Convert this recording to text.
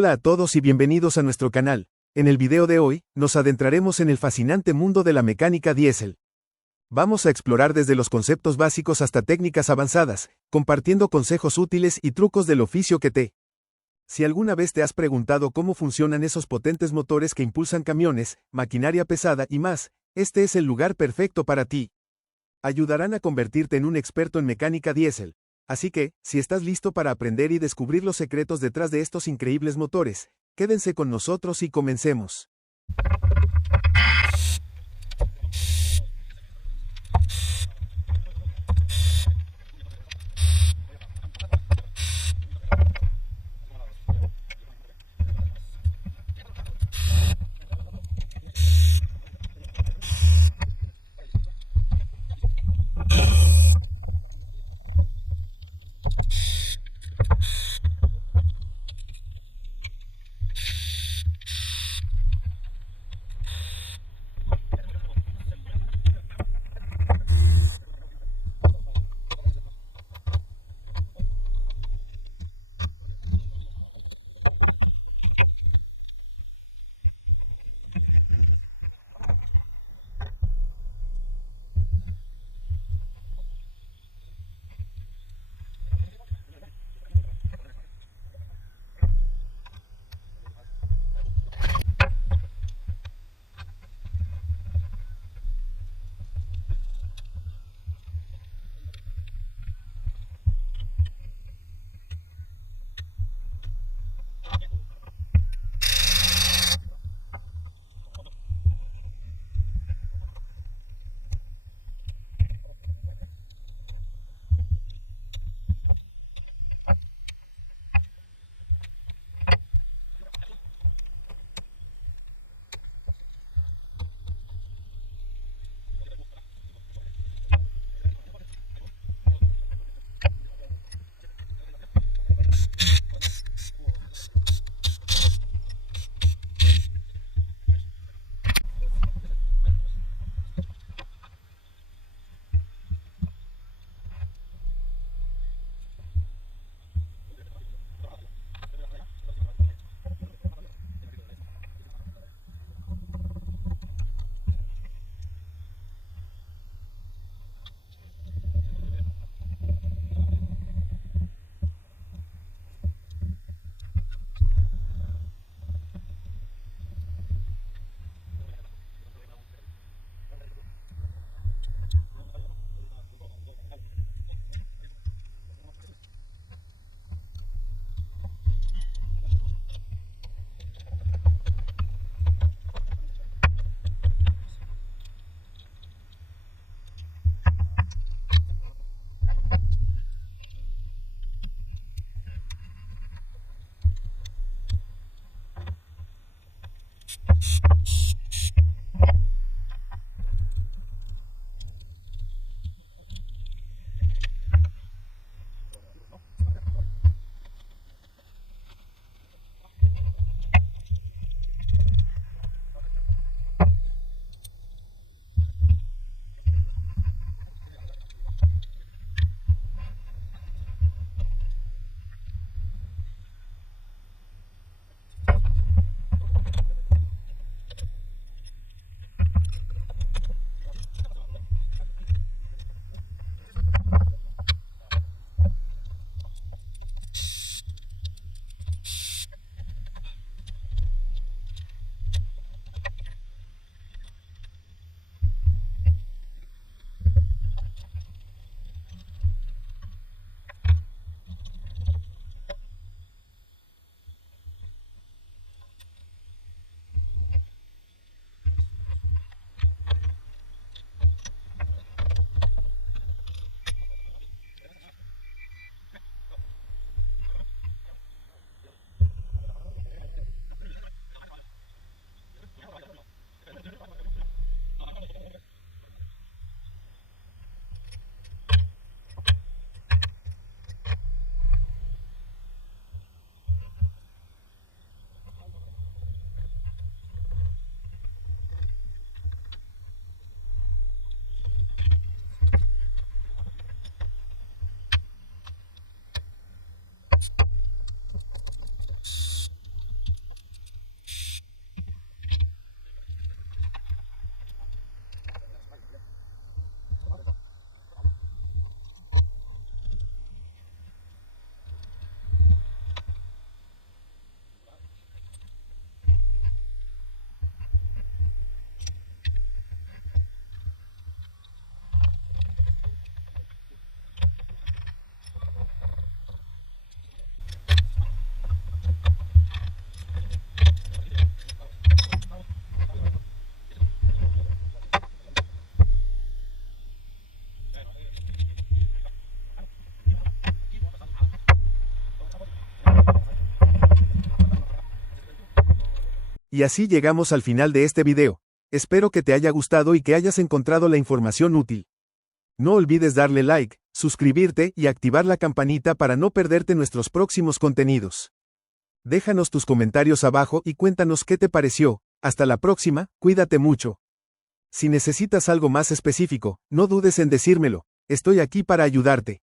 Hola a todos y bienvenidos a nuestro canal. En el video de hoy, nos adentraremos en el fascinante mundo de la mecánica diésel. Vamos a explorar desde los conceptos básicos hasta técnicas avanzadas, compartiendo consejos útiles y trucos del oficio que te. Si alguna vez te has preguntado cómo funcionan esos potentes motores que impulsan camiones, maquinaria pesada y más, este es el lugar perfecto para ti. Ayudarán a convertirte en un experto en mecánica diésel. Así que, si estás listo para aprender y descubrir los secretos detrás de estos increíbles motores, quédense con nosotros y comencemos. Y así llegamos al final de este video. Espero que te haya gustado y que hayas encontrado la información útil. No olvides darle like, suscribirte y activar la campanita para no perderte nuestros próximos contenidos. Déjanos tus comentarios abajo y cuéntanos qué te pareció. Hasta la próxima, cuídate mucho. Si necesitas algo más específico, no dudes en decírmelo. Estoy aquí para ayudarte.